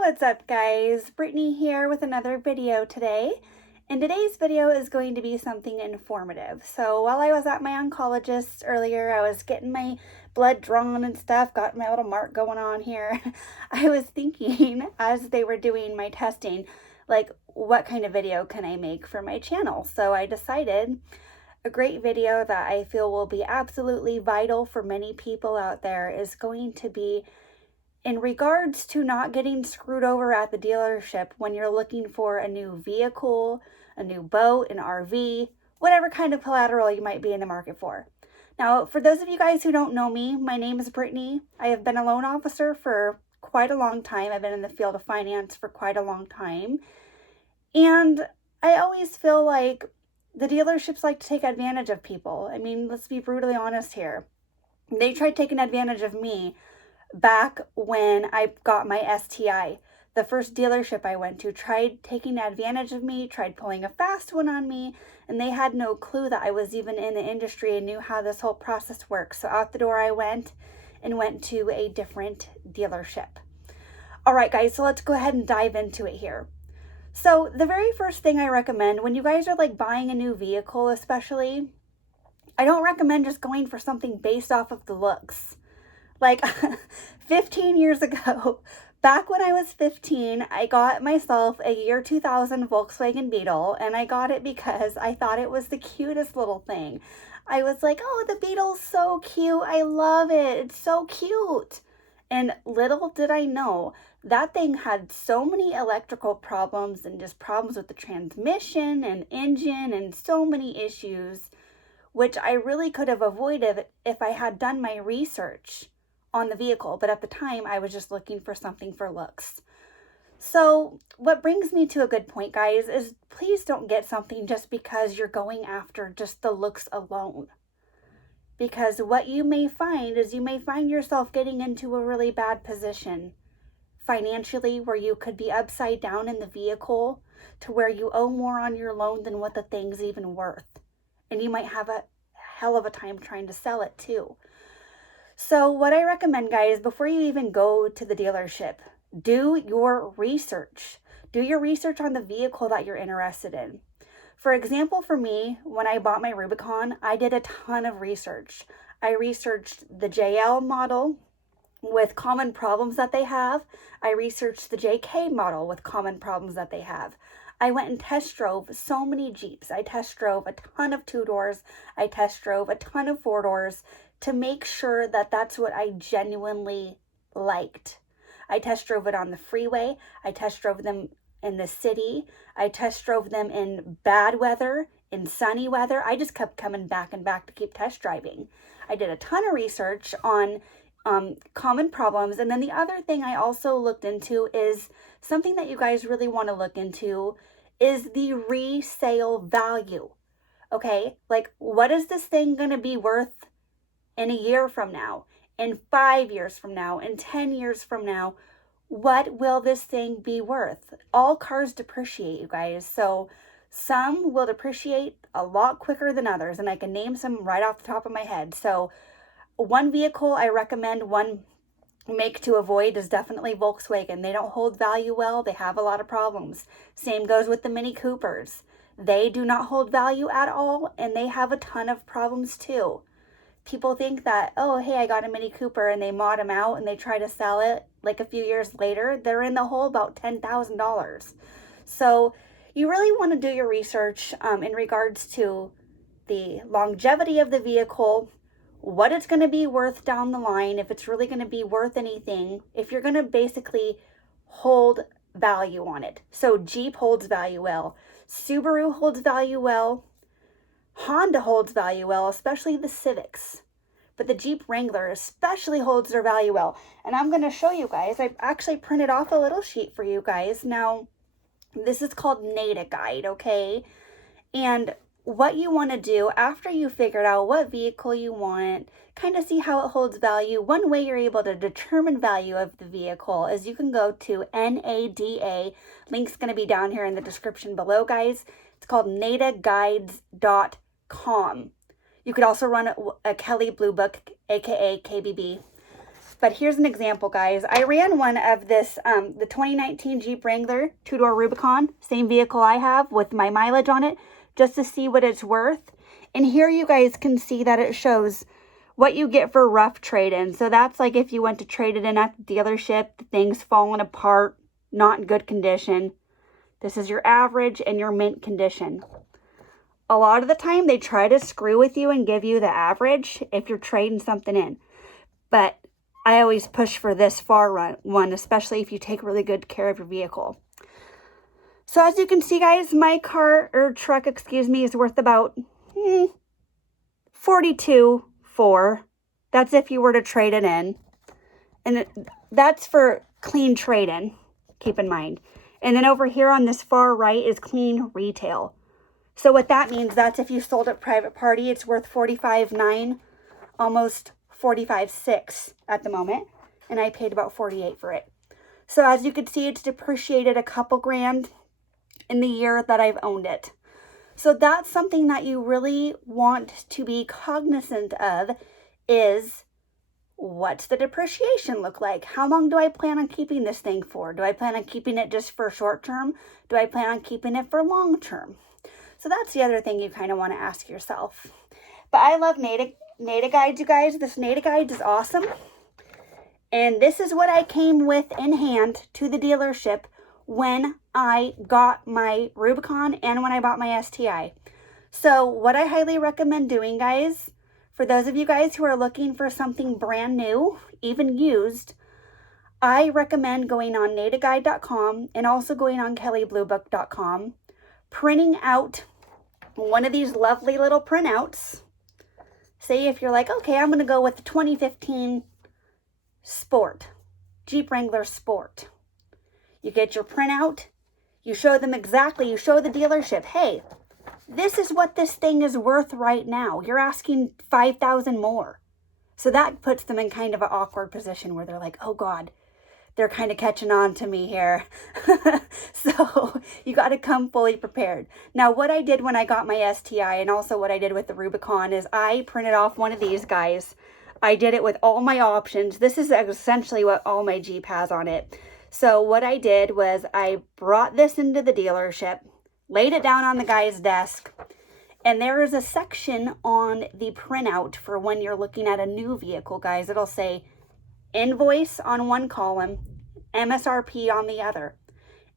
What's up guys? Brittany here with another video today. And today's video is going to be something informative. So while I was at my oncologist earlier, I was getting my blood drawn and stuff, got my little mark going on here. I was thinking as they were doing my testing, like what kind of video can I make for my channel? So I decided a great video that I feel will be absolutely vital for many people out there is going to be in regards to not getting screwed over at the dealership when you're looking for a new vehicle, a new boat, an RV, whatever kind of collateral you might be in the market for. Now, for those of you guys who don't know me, my name is Brittany. I have been a loan officer for quite a long time. I've been in the field of finance for quite a long time. And I always feel like the dealerships like to take advantage of people. I mean, let's be brutally honest here. They tried taking advantage of me back when I got my STI. The first dealership I went to tried taking advantage of me, tried pulling a fast one on me, and they had no clue that I was even in the industry and knew how this whole process works. So out the door I went and went to a different dealership. All right, guys, so let's go ahead and dive into it here. So the very first thing I recommend when you guys are like buying a new vehicle, especially, I don't recommend just going for something based off of the looks. Like 15 years ago, back when I was 15, I got myself a year 2000 Volkswagen Beetle, and I got it because I thought it was the cutest little thing. I was like, oh, the Beetle's so cute. I love it. It's so cute. And little did I know, that thing had so many electrical problems and just problems with the transmission and engine and so many issues, which I really could have avoided if I had done my research on the vehicle, but at the time I was just looking for something for looks. So what brings me to a good point, guys, is please don't get something just because you're going after just the looks alone. Because what you may find is you may find yourself getting into a really bad position financially where you could be upside down in the vehicle to where you owe more on your loan than what the thing's even worth. And you might have a hell of a time trying to sell it too. So what I recommend, guys, before you even go to the dealership, do your research. Do your research on the vehicle that you're interested in. For example, for me, when I bought my Rubicon, I did a ton of research. I researched the JL model with common problems that they have. I researched the JK model with common problems that they have. I went and test drove so many Jeeps. I test drove a ton of 2-doors. I test drove a ton of 4-doors. To make sure that that's what I genuinely liked. I test drove it on the freeway. I test drove them in the city. I test drove them in bad weather, in sunny weather. I just kept coming back and back to keep test driving. I did a ton of research on common problems. And then the other thing I also looked into is something that you guys really want to look into is the resale value. Okay, like what is this thing going to be worth in a year from now, in 5 years from now, in 10 years from now? What will this thing be worth? All cars depreciate, you guys. So some will depreciate a lot quicker than others, and I can name some right off the top of my head. So one vehicle I recommend, one make to avoid, is definitely Volkswagen. They don't hold value well. They have a lot of problems. Same goes with the Mini Coopers. They do not hold value at all, and they have a ton of problems too. People think that, oh, hey, I got a Mini Cooper, and they mod them out and they try to sell it like a few years later. They're in the hole about $10,000. So you really want to do your research in regards to the longevity of the vehicle, what it's going to be worth down the line, if it's really going to be worth anything, if you're going to basically hold value on it. So Jeep holds value well. Subaru holds value well. Honda holds value well, especially the Civics. But the Jeep Wrangler especially holds their value well. And I'm going to show you guys. I actually printed off a little sheet for you guys. Now, this is called NADA Guide, okay? And what you want to do after you figured out what vehicle you want, kind of see how it holds value. One way you're able to determine value of the vehicle is you can go to NADA. Link's going to be down here in the description below, guys. It's called NADAguides.com. You could also run a Kelley Blue Book, aka KBB. but here's an example, guys. I ran one of this, the 2019 Jeep Wrangler two-door Rubicon, same vehicle I have with my mileage on it, just to see what it's worth. And here you guys can see that it shows what you get for rough trade-in. So that's like if you went to trade it in at the dealership, the thing's falling apart, not in good condition. This is your average and your mint condition. A lot of the time they try to screw with you and give you the average if you're trading something in. But I always push for this far run one, especially if you take really good care of your vehicle. So as you can see, guys, my car or truck, excuse me, is worth about $42,400. That's if you were to trade it in. And that's for clean trade-in, keep in mind. And then over here on this far right is clean retail. So what that means, that's if you sold it private party, it's worth $45,900, almost $45,600 at the moment. And I paid about $48,000 for it. So as you can see, it's depreciated a couple grand in the year that I've owned it. So that's something that you really want to be cognizant of, is what's the depreciation look like? How long do I plan on keeping this thing for? Do I plan on keeping it just for short term? Do I plan on keeping it for long term? So that's the other thing you kind of want to ask yourself. But I love NADA guides, you guys. This NADA guide is awesome. And this is what I came with in hand to the dealership when I got my Rubicon and when I bought my STI. So what I highly recommend doing, guys, for those of you guys who are looking for something brand new, even used, I recommend going on nadaguide.com and also going on kellybluebook.com, printing out one of these lovely little printouts. Say if you're like, okay, I'm going to go with the 2015 Sport, Jeep Wrangler Sport. You get your printout, you show them exactly, you show the dealership, hey, this is what this thing is worth right now. You're asking $5,000 more. So that puts them in kind of an awkward position where they're like, oh God, they're kind of catching on to me here. So you got to come fully prepared. Now, what I did when I got my STI and also what I did with the Rubicon is I printed off one of these guys. I did it with all my options. This is essentially what all my Jeep has on it. So what I did was I brought this into the dealership, laid it down on the guy's desk, and there is a section on the printout for when you're looking at a new vehicle, guys. It'll say invoice on one column, MSRP on the other.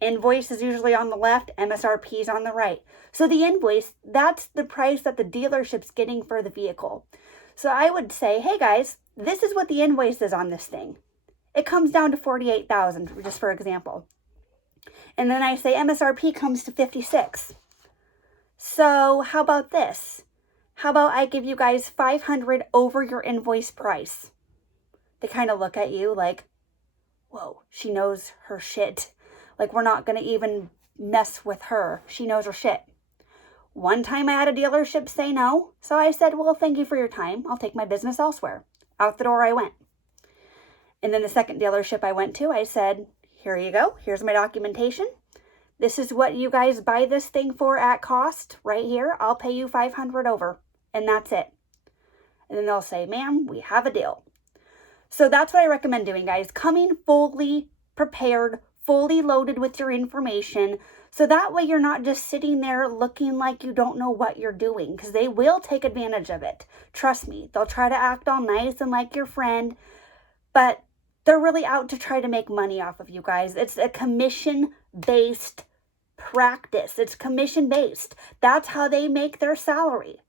Invoice is usually on the left, MSRP is on the right. So the invoice, that's the price that the dealership's getting for the vehicle. So I would say, hey guys, this is what the invoice is on this thing. It comes down to $48,000, just for example. And then I say MSRP comes to $56,000. So how about this? How about I give you guys $500 over your invoice price? They kind of look at you like, whoa, she knows her shit. Like, we're not going to even mess with her. She knows her shit. One time I had a dealership say no. So I said, well, thank you for your time. I'll take my business elsewhere. Out the door I went. And then the second dealership I went to, I said, here you go. Here's my documentation. This is what you guys buy this thing for at cost right here. I'll pay you $500 over. And that's it. And then they'll say, ma'am, we have a deal. So that's what I recommend doing, guys. Coming fully prepared, fully loaded with your information. So that way you're not just sitting there looking like you don't know what you're doing. Because they will take advantage of it. Trust me. They'll try to act all nice and like your friend. But they're really out to try to make money off of you guys. It's a commission-based practice. It's commission-based. That's how they make their salary.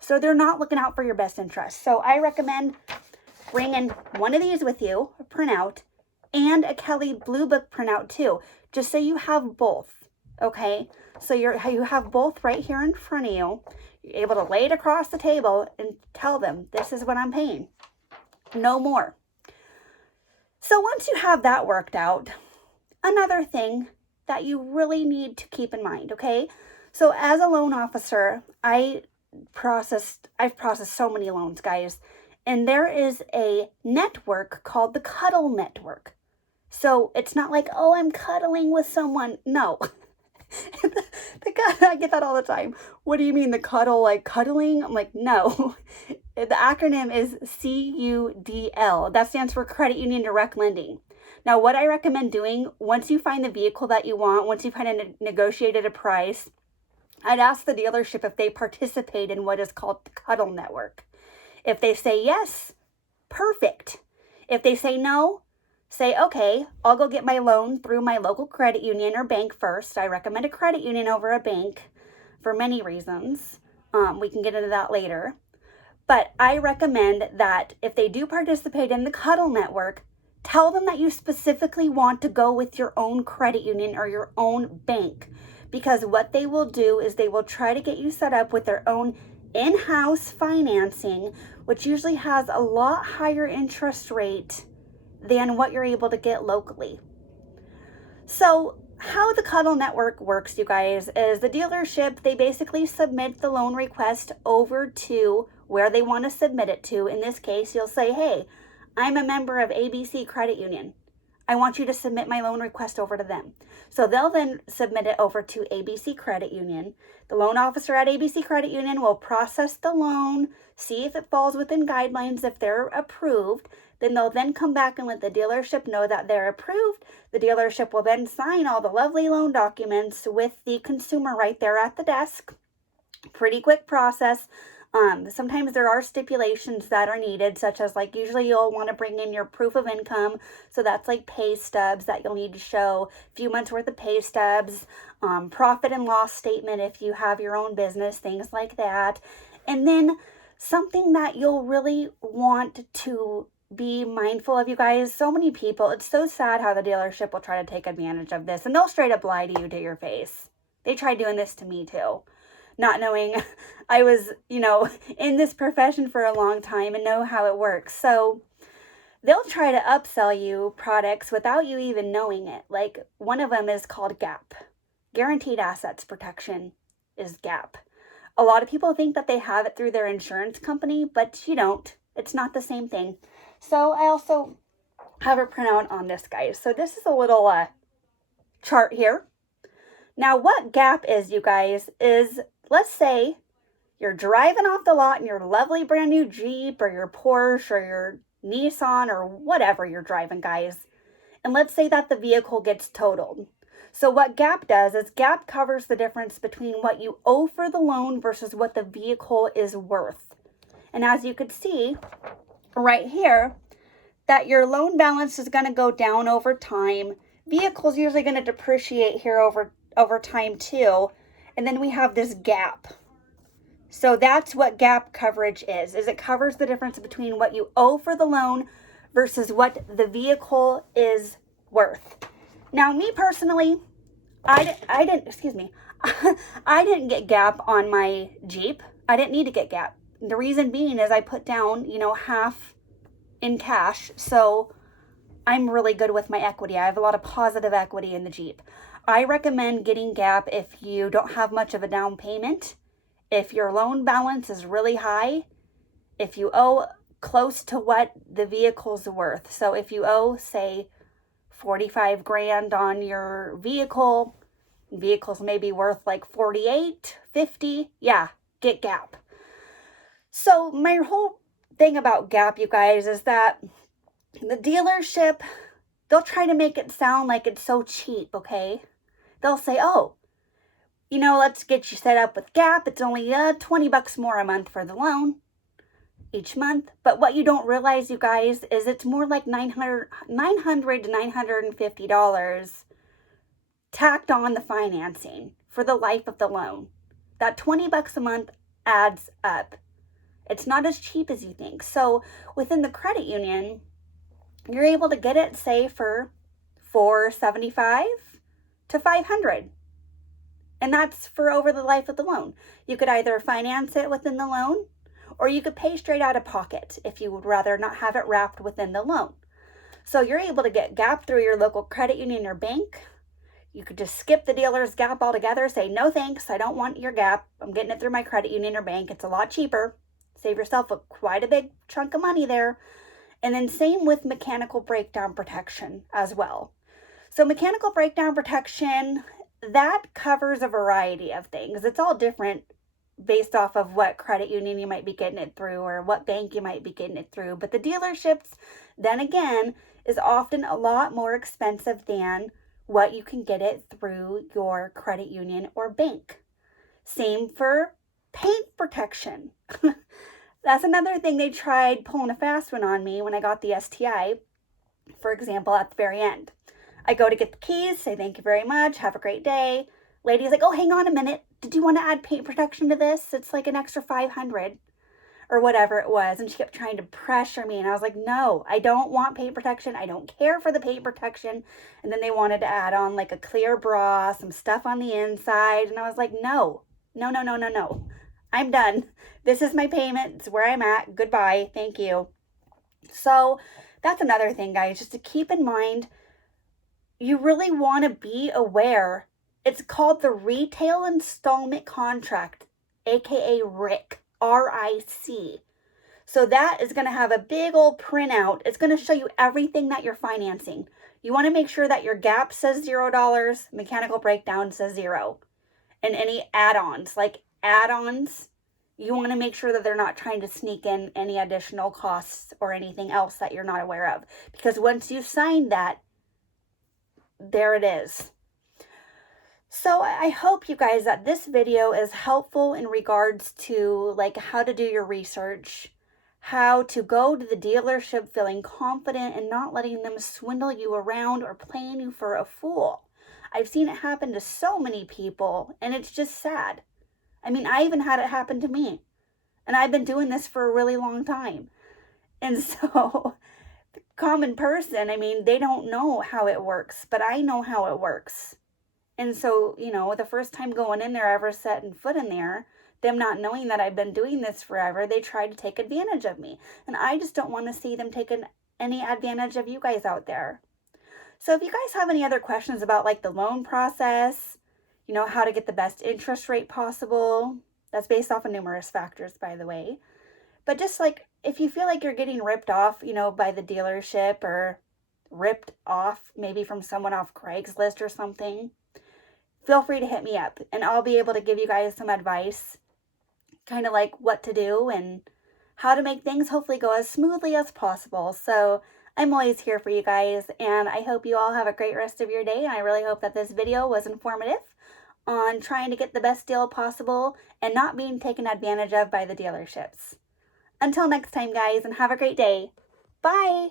So they're not looking out for your best interest. So I recommend bringing one of these with you, a printout, and a Kelley Blue Book printout too, just so you have both, okay? So you have both right here in front of you. You're able to lay it across the table and tell them, this is what I'm paying. No more. So once you have that worked out, another thing that you really need to keep in mind, okay? So as a loan officer, I've processed so many loans, guys. And there is a network called the CuDL network. So it's not like, oh, I'm cuddling with someone. No. I get that all the time. What do you mean, the cuddle, like cuddling? I'm like, no. the acronym is CuDL. That stands for Credit Union Direct Lending. Now, what I recommend doing, once you find the vehicle that you want, once you've kind of negotiated a price, I'd ask the dealership if they participate in what is called the CuDL network. If they say yes, perfect. If they say no, say, okay, I'll go get my loan through my local credit union or bank first. I recommend a credit union over a bank for many reasons. We can get into that later. But I recommend that if they do participate in the CuDL network, tell them that you specifically want to go with your own credit union or your own bank. Because what they will do is they will try to get you set up with their own in-house financing, which usually has a lot higher interest rate than what you're able to get locally. So how the CuDL network works, you guys, is the dealership, they basically submit the loan request over to where they want to submit it to. In this case, you'll say, hey, I'm a member of ABC Credit Union. I want you to submit my loan request over to them. So they'll then submit it over to ABC Credit Union. The loan officer at ABC Credit Union will process the loan, see if it falls within guidelines. If they're approved, then they'll then come back and let the dealership know that they're approved. The dealership will then sign all the lovely loan documents with the consumer right there at the desk. Pretty quick process. Sometimes there are stipulations that are needed, such as like usually you'll want to bring in your proof of income. So that's like pay stubs that you'll need to show, a few months worth of pay stubs, profit and loss statement if you have your own business, things like that. And then something that you'll really want to be mindful of, you guys, so many people, it's so sad how the dealership will try to take advantage of this and they'll straight up lie to you to your face. They tried doing this to me too. Not knowing I was, in this profession for a long time and know how it works. So they'll try to upsell you products without you even knowing it. Like one of them is called GAP. Guaranteed Assets Protection is GAP. A lot of people think that they have it through their insurance company, but you don't. It's not the same thing. So I also have a printout on this, guys. So this is a little chart here. Now what GAP is, you guys, is let's say you're driving off the lot in your lovely brand new Jeep or your Porsche or your Nissan or whatever you're driving, guys. And let's say that the vehicle gets totaled. So what GAP does is GAP covers the difference between what you owe for the loan versus what the vehicle is worth. And as you could see right here, that your loan balance is going to go down over time. Vehicle's usually going to depreciate here over time too. And then we have this GAP. So that's what GAP coverage is it covers the difference between what you owe for the loan versus what the vehicle is worth. Now, me personally, I didn't get GAP on my Jeep. I didn't need to get GAP. The reason being is I put down, half in cash. So I'm really good with my equity. I have a lot of positive equity in the Jeep. I recommend getting GAP if you don't have much of a down payment, if your loan balance is really high, if you owe close to what the vehicle's worth. So if you owe, say, 45 grand on your vehicle's maybe worth like 48, 50, yeah, get GAP. So my whole thing about GAP, you guys, is that the dealership, they'll try to make it sound like it's so cheap, okay? They'll say, oh, let's get you set up with GAP. It's only $20 more a month for the loan each month. But what you don't realize, you guys, is it's more like $900 to $950 tacked on the financing for the life of the loan. That $20 a month adds up. It's not as cheap as you think. So within the credit union, you're able to get it, say, for $475 to $500. And that's for over the life of the loan. You could either finance it within the loan, or you could pay straight out of pocket if you would rather not have it wrapped within the loan. So you're able to get GAP through your local credit union or bank. You could just skip the dealer's GAP altogether, say, no thanks, I don't want your GAP. I'm getting it through my credit union or bank. It's a lot cheaper. Save yourself quite a big chunk of money there. And then same with mechanical breakdown protection as well. So mechanical breakdown protection, that covers a variety of things. It's all different based off of what credit union you might be getting it through or what bank you might be getting it through. But the dealerships, then again, is often a lot more expensive than what you can get it through your credit union or bank. Same for paint protection. That's another thing they tried pulling a fast one on me when I got the STI, for example, at the very end. I go to get the keys, say thank you very much, have a great day. Lady's like, oh, hang on a minute. Did you want to add paint protection to this? It's like an extra $500 or whatever it was. And she kept trying to pressure me. And I was like, no, I don't want paint protection. I don't care for the paint protection. And then they wanted to add on like a clear bra, some stuff on the inside. And I was like, no. I'm done. This is my payment. It's where I'm at. Goodbye. Thank you. So that's another thing, guys, just to keep in mind. You really want to be aware. It's called the Retail Installment Contract, aka RIC, R-I-C. So that is going to have a big old printout. It's going to show you everything that you're financing. You want to make sure that your gap says $0, mechanical breakdown says 0. And any add-ons, you want to make sure that they're not trying to sneak in any additional costs or anything else that you're not aware of. Because once you sign that, there it is. So I hope you guys that this video is helpful in regards to like how to do your research, how to go to the dealership feeling confident and not letting them swindle you around or playing you for a fool. I've seen it happen to so many people, and it's just sad. I mean, I even had it happen to me, and I've been doing this for a really long time. And so the common person, I mean, they don't know how it works, but I know how it works. And so, the first time going in there, ever setting foot in there, them not knowing that I've been doing this forever, they tried to take advantage of me. And I just don't want to see them taking any advantage of you guys out there. So if you guys have any other questions about like the loan process, how to get the best interest rate possible, that's based off of numerous factors, by the way. But just like if you feel like you're getting ripped off, by the dealership or ripped off maybe from someone off Craigslist or something, feel free to hit me up and I'll be able to give you guys some advice, kind of like what to do and how to make things hopefully go as smoothly as possible. So I'm always here for you guys, and I hope you all have a great rest of your day, and I really hope that this video was informative on trying to get the best deal possible and not being taken advantage of by the dealerships. Until next time, guys, and have a great day. Bye!